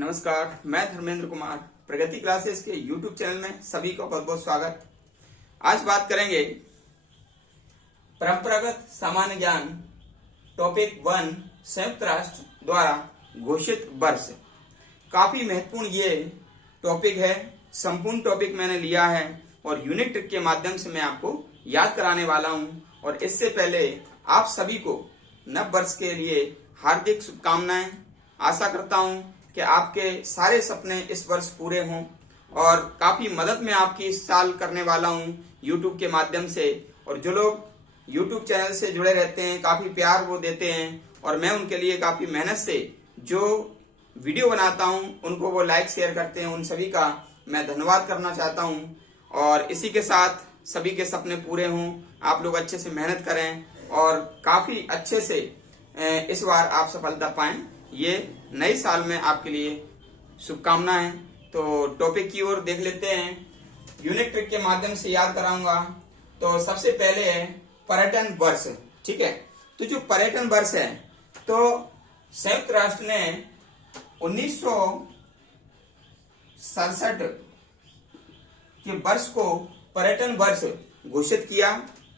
नमस्कार, मैं धर्मेंद्र कुमार प्रगति क्लासेस के YouTube चैनल में सभी को बहुत बहुत स्वागत। आज बात करेंगे परंपरागत सामान्य ज्ञान टॉपिक 1 संयुक्त राष्ट्र द्वारा घोषित वर्ष। काफी महत्वपूर्ण ये टॉपिक है। संपूर्ण टॉपिक मैंने लिया है और यूनिट ट्रिक के माध्यम से मैं आपको याद कराने वाला हूं। और इससे पहले आप सभी को नव वर्ष के लिए हार्दिक शुभकामनाएं। आशा करता हूं कि आपके सारे सपने इस वर्ष पूरे हों और काफी मदद मैं आपकी इस साल करने वाला हूं YouTube के माध्यम से। और जो लोग YouTube चैनल से जुड़े रहते हैं, काफी प्यार वो देते हैं और मैं उनके लिए काफी मेहनत से जो वीडियो बनाता हूं उनको वो लाइक शेयर करते हैं, उन सभी का मैं धन्यवाद करना चाहता हूं। और इसी के साथ सभी के सपने पूरे हों, आप लोग अच्छे से मेहनत करें और काफी अच्छे से इस बार आप सफलता पाएं। ये नए साल में आपके लिए शुभकामनाएं। तो टॉपिक की ओर देख लेते हैं। यूनिट ट्रिक के माध्यम से याद कराऊंगा। तो सबसे पहले है पर्यटन वर्ष। ठीक है, तो जो पर्यटन वर्ष है तो संयुक्त राष्ट्र ने 1967 के वर्ष को पर्यटन वर्ष घोषित किया।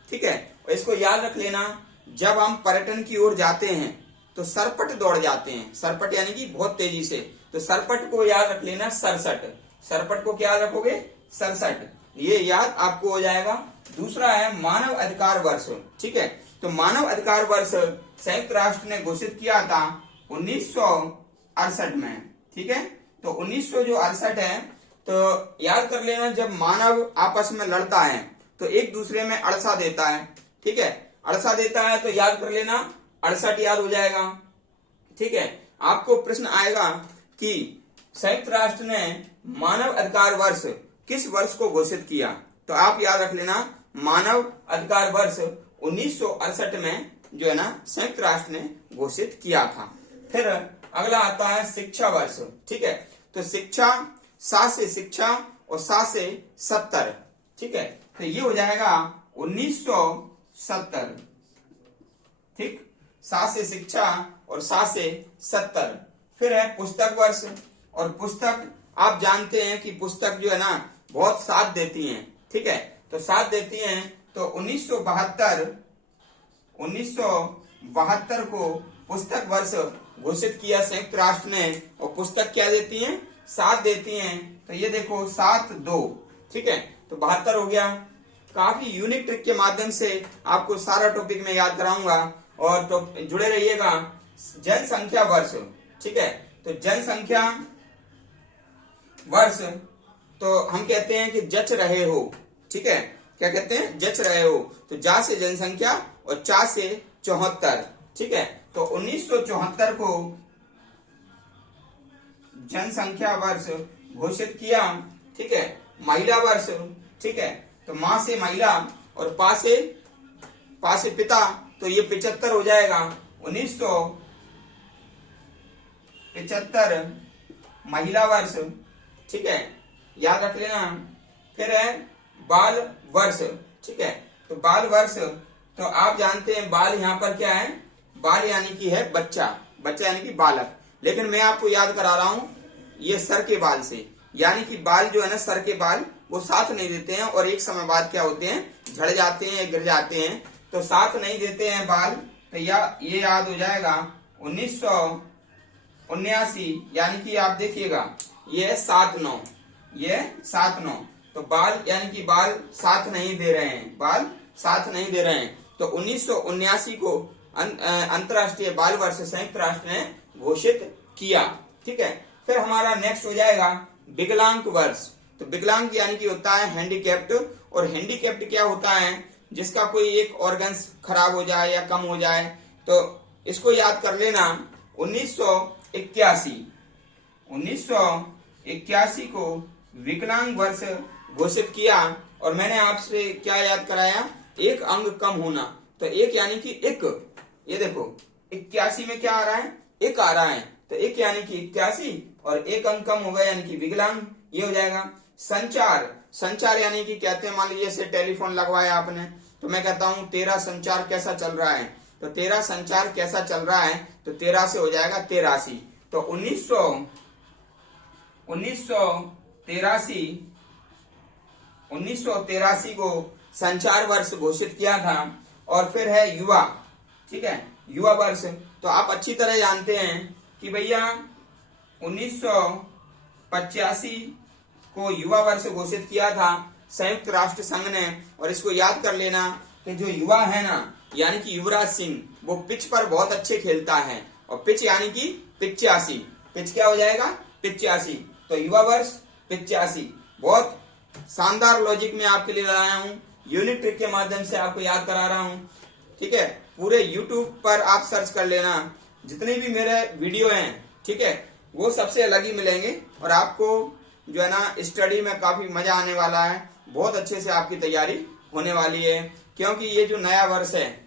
ठीक है, और इसको याद रख लेना, जब हम पर्यटन की ओर जाते हैं तो सरपट दौड़ जाते हैं। सरपट यानी कि बहुत तेजी से। तो सरपट को याद रख लेना 67। सरपट को क्या रखोगे? 67। ये याद आपको हो जाएगा। दूसरा है मानव अधिकार वर्ष। ठीक है, तो मानव अधिकार वर्ष संयुक्त राष्ट्र ने घोषित किया था 1968 में। ठीक है, तो 1968 है तो याद कर लेना, जब मानव आपस में लड़ता है तो एक दूसरे में अड़सा देता है। ठीक है, अड़सा देता है तो याद कर लेना 68 याद हो जाएगा। ठीक है, आपको प्रश्न आएगा कि संयुक्त राष्ट्र ने मानव अधिकार वर्ष किस वर्ष को घोषित किया, तो आप याद रख लेना मानव अधिकार वर्ष 1968 में जो है ना संयुक्त राष्ट्र ने घोषित किया था। फिर अगला आता है शिक्षा वर्ष। ठीक है, तो शिक्षा 7 से शिक्षा और 7 से 70। ठीक है, तो ये हो जाएगा 1970। ठीक, 7 से शिक्षा और 7 से 70। फिर है पुस्तक वर्ष। और पुस्तक आप जानते हैं कि पुस्तक जो है ना बहुत साथ देती हैं। ठीक है, तो साथ देती हैं तो 1972 को पुस्तक वर्ष घोषित किया संयुक्त राष्ट्र ने। और पुस्तक क्या देती हैं? साथ देती हैं। तो ये देखो 7-2। ठीक है, तो 72 हो गया। काफी यूनिक ट्रिक के माध्यम से आपको सारा टॉपिक में याद कराऊंगा और तो जुड़े रहिएगा। जनसंख्या वर्ष। ठीक है, तो जनसंख्या वर्ष तो हम कहते हैं कि जच रहे हो। ठीक है, क्या कहते हैं? जच रहे हो। तो जा से जनसंख्या और चा से 74। ठीक है, तो 1974 को जनसंख्या वर्ष घोषित किया। ठीक है, महिला वर्ष। ठीक है, तो माँ से महिला और पा से पिता, तो ये 75 हो जाएगा। 1975 महिला वर्ष। ठीक है, याद रख लेना। फिर है बाल वर्ष। ठीक है, तो बाल वर्ष तो आप जानते हैं बाल यहाँ पर क्या है? बाल यानी कि है बच्चा, बच्चा यानी कि बालक। लेकिन मैं आपको याद करा रहा हूं ये सर के बाल से, यानी कि बाल जो है ना सर के बाल वो साथ नहीं देते हैं और एक समय बाद क्या होते हैं? झड़ जाते हैं, गिर जाते हैं। तो साथ नहीं देते हैं बाल। तो ये याद हो जाएगा 1979। यानी कि आप देखिएगा ये 7-9, ये 7-9। तो बाल यानी कि बाल साथ नहीं दे रहे हैं, बाल साथ नहीं दे रहे हैं। तो 1979 को अंतर्राष्ट्रीय बाल वर्ष संयुक्त राष्ट्र ने घोषित किया। ठीक है, फिर हमारा नेक्स्ट हो जाएगा विकलांग वर्ष। तो विकलांग यानी कि होता है हैंडीकैप्ड। और हैंडीकैप्ड क्या होता है? जिसका कोई एक ऑर्गन्स खराब हो जाए या कम हो जाए। तो इसको याद कर लेना 1981 को विकलांग वर्ष घोषित किया। और मैंने आपसे क्या याद कराया? एक अंग कम होना। तो एक यानी कि एक, ये देखो 81 में क्या आ रहा है? एक आ रहा है। तो एक यानी कि 81 और एक अंग कम हो गया यानी कि विकलांग। ये हो जाएगा संचार यानी कि कहते हैं, मान लीजिए जैसे टेलीफोन लगवाया आपने, तो मैं कहता हूं तेरा संचार कैसा चल रहा है? तो तेरा संचार कैसा चल रहा है? तो 13 से हो जाएगा 83। तो 1983 को संचार वर्ष घोषित किया था। और फिर है युवा, ठीक है, युवा वर्ष। तो आप अच्छी तरह जानते हैं कि भैया 1985 को युवा वर्ष घोषित किया था संयुक्त राष्ट्र संघ ने। और इसको याद कर लेना कि जो युवा है ना, यानी कि युवराज सिंह, वो पिच पर बहुत अच्छे खेलता है। और पिच यानी कि 85, पिच क्या हो जाएगा 85। तो युवा वर्ष 85, बहुत शानदार लॉजिक में आपके लिए लाया हूं, यूनिक ट्रिक के माध्यम से आपको याद करा रहा हूं, ठीक है। पूरे YouTube पर आप सर्च कर लेना, जितने भी मेरे वीडियो हैं, ठीक है, वो सबसे अलग ही मिलेंगे। और आपको जो है ना स्टडी में काफी मजा आने वाला है, बहुत अच्छे से आपकी तैयारी होने वाली है। क्योंकि ये जो नया वर्ष है,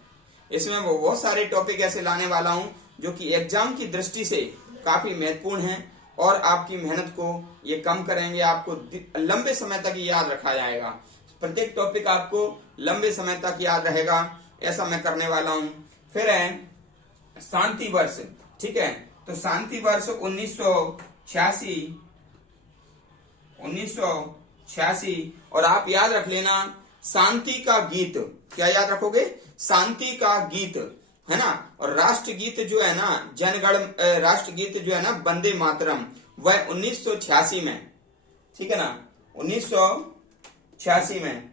इसमें वो बहुत सारे टॉपिक ऐसे लाने वाला हूं जो कि एग्जाम की दृष्टि से काफी महत्वपूर्ण है और आपकी मेहनत को ये कम करेंगे। आपको लंबे समय तक याद रखा जाएगा, प्रत्येक टॉपिक आपको लंबे समय तक याद रहेगा, ऐसा मैं करने वाला हूं। फिर है शांति वर्ष, ठीक है। तो शांति वर्ष 1986 और आप याद रख लेना शांति का गीत। क्या याद रखोगे? शांति का गीत, है ना। और राष्ट्रगीत जो है ना, राष्ट्रगीत जो है ना वंदे मातरम, वह 1986 में, ठीक है ना, 1986 में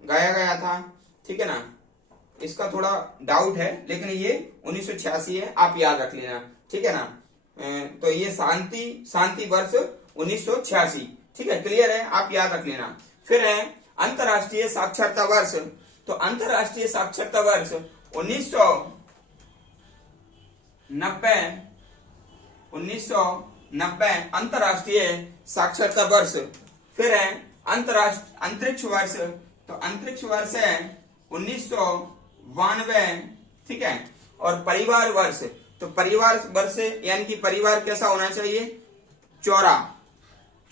गाया गया था, ठीक है ना। इसका थोड़ा डाउट है, लेकिन ये 1986 है, आप याद रख लेना, ठीक है ना। तो ये शांति वर्ष 1986, ठीक है, क्लियर है, आप याद रख लेना। फिर है अंतर्राष्ट्रीय साक्षरता वर्ष। तो अंतर्राष्ट्रीय साक्षरता वर्ष 1990 अंतर्राष्ट्रीय साक्षरता वर्ष। फिर है अंतरिक्ष वर्ष। तो अंतरिक्ष वर्ष है 1992, ठीक है। और परिवार वर्ष, तो परिवार वर्ष यानी कि परिवार कैसा होना चाहिए? चौड़ा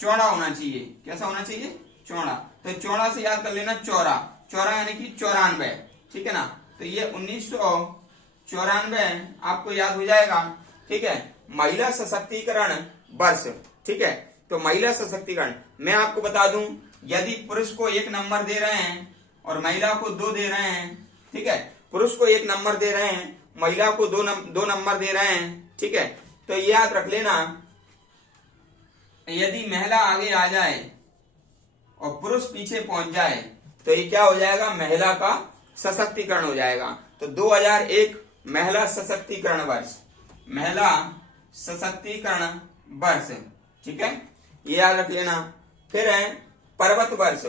होना चाहिए। कैसा होना चाहिए? चौड़ा। तो चौड़ा से याद कर लेना चौरा यानी कि 94, ठीक है ना। तो ये 1994 आपको याद हो जाएगा, ठीक है। महिला सशक्तिकरण वर्ष, ठीक है। तो महिला सशक्तिकरण, मैं आपको बता दूं, यदि पुरुष को 1 नंबर दे रहे हैं और महिला को 2 दे रहे हैं, ठीक है, पुरुष को 1 नंबर दे रहे हैं, महिला को 2 नंबर दे रहे हैं, ठीक है। तो याद रख लेना, यदि महिला आगे आ जाए और पुरुष पीछे पहुंच जाए तो ये क्या हो जाएगा? महिला का सशक्तिकरण हो जाएगा। तो 2001 महिला सशक्तिकरण वर्ष, महिला सशक्तिकरण वर्ष, ठीक है, ये याद रख लेना। फिर है पर्वत वर्ष।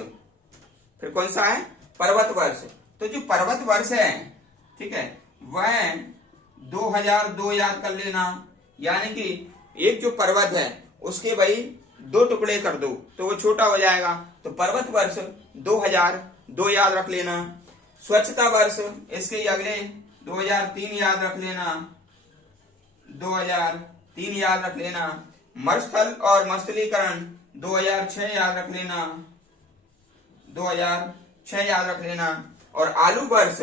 फिर कौन सा है? पर्वत वर्ष। तो जो पर्वत वर्ष है, ठीक है, वह 2002 याद कर लेना। यानी कि एक जो पर्वत है उसके भाई 2 टुकड़े कर दो तो वो छोटा हो जाएगा। तो पर्वत वर्ष 2002 याद रख लेना। स्वच्छता वर्ष इसके अगले 2003 याद रख लेना, 2003 याद रख लेना। मरुस्थल और मरुस्थलीकरण 2006 याद रख लेना, 2006 याद रख लेना। और आलू वर्ष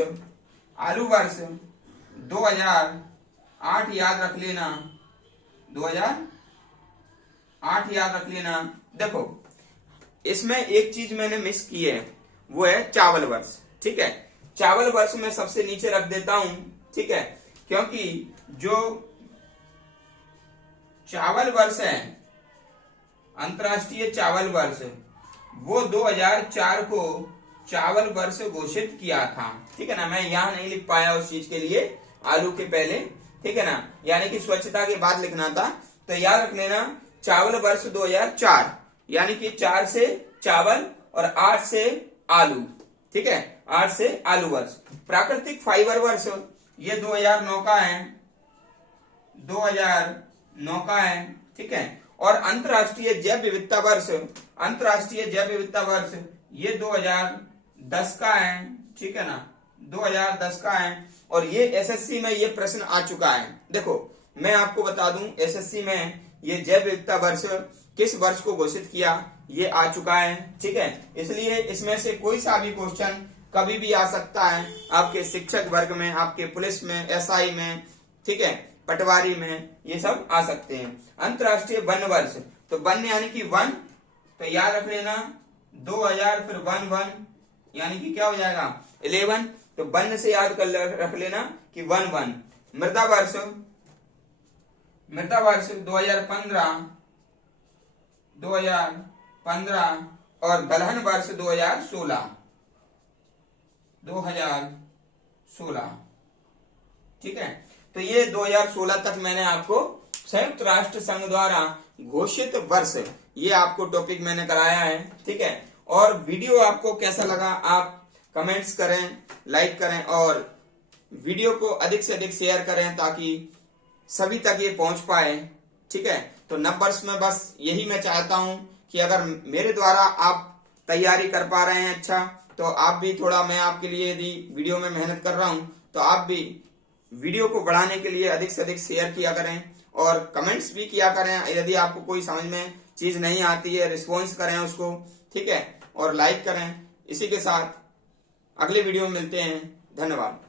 2008 याद रख लेना, 2008 याद रख लेना। देखो इसमें एक चीज मैंने मिस की है, वो है चावल वर्ष, ठीक है। चावल वर्ष में सबसे नीचे रख देता हूं, ठीक है, क्योंकि जो चावल वर्ष है, अंतर्राष्ट्रीय चावल वर्ष, वो 2004 को चावल वर्ष घोषित किया था, ठीक है ना। मैं यहां नहीं लिख पाया उस चीज के लिए, आलू के पहले, ठीक है ना, यानी कि स्वच्छता के बाद लिखना था। तो याद रख लेना चावल वर्ष 2004, यानी कि 4 से चावल और 8 से आलू, ठीक है, 8 से आलू वर्ष। प्राकृतिक फाइबर वर्ष ये 2009 का है, 2009 का है, ठीक है। और अंतर्राष्ट्रीय जैव विविधता वर्ष, अंतर्राष्ट्रीय जैव विविधता वर्ष ये 2010 का है, ठीक है ना, 2010 का है। और ये एसएससी में ये प्रश्न आ चुका है। देखो मैं आपको बता दूं, एसएससी में ये जैव विविधता वर्ष किस वर्ष को घोषित किया, ये आ चुका है, ठीक है। इसलिए इसमें से कोई सा भी क्वेश्चन कभी भी आ सकता है, आपके शिक्षक वर्ग में, आपके पुलिस में, एसआई में, ठीक है, पटवारी में, ये सब आ सकते हैं। अंतर्राष्ट्रीय वन वर्ष, तो वन यानी कि वन, तो याद रख लेना 2000 फिर वन वन यानी कि क्या हो जाएगा 11, तो वन से याद कर रख लेना कि वन वन। मृदा वर्ष 2015 और दलहन वर्ष 2016। ठीक है, तो ये 2016 तक मैंने आपको संयुक्त राष्ट्र संघ द्वारा घोषित वर्ष, ये आपको टॉपिक मैंने कराया है। ठीक है, और वीडियो आपको कैसा लगा आप कमेंट्स करें, लाइक करें और वीडियो को अधिक से अधिक शेयर करें ताकि सभी तक ये पहुंच पाए। ठीक है, तो नववर्ष में बस यही मैं चाहता हूं कि अगर मेरे द्वारा आप तैयारी कर पा रहे हैं अच्छा, तो आप भी थोड़ा, मैं आपके लिए यदि वीडियो में मेहनत कर रहा हूं तो आप भी वीडियो को बढ़ाने के लिए अधिक से अधिक शेयर किया करें और कमेंट्स भी किया करें। यदि आपको कोई समझ में चीज नहीं आती है, रिस्पॉन्स करें उसको। ठीक है, और लाइक करें। इसी के साथ अगले वीडियो में मिलते हैं। धन्यवाद।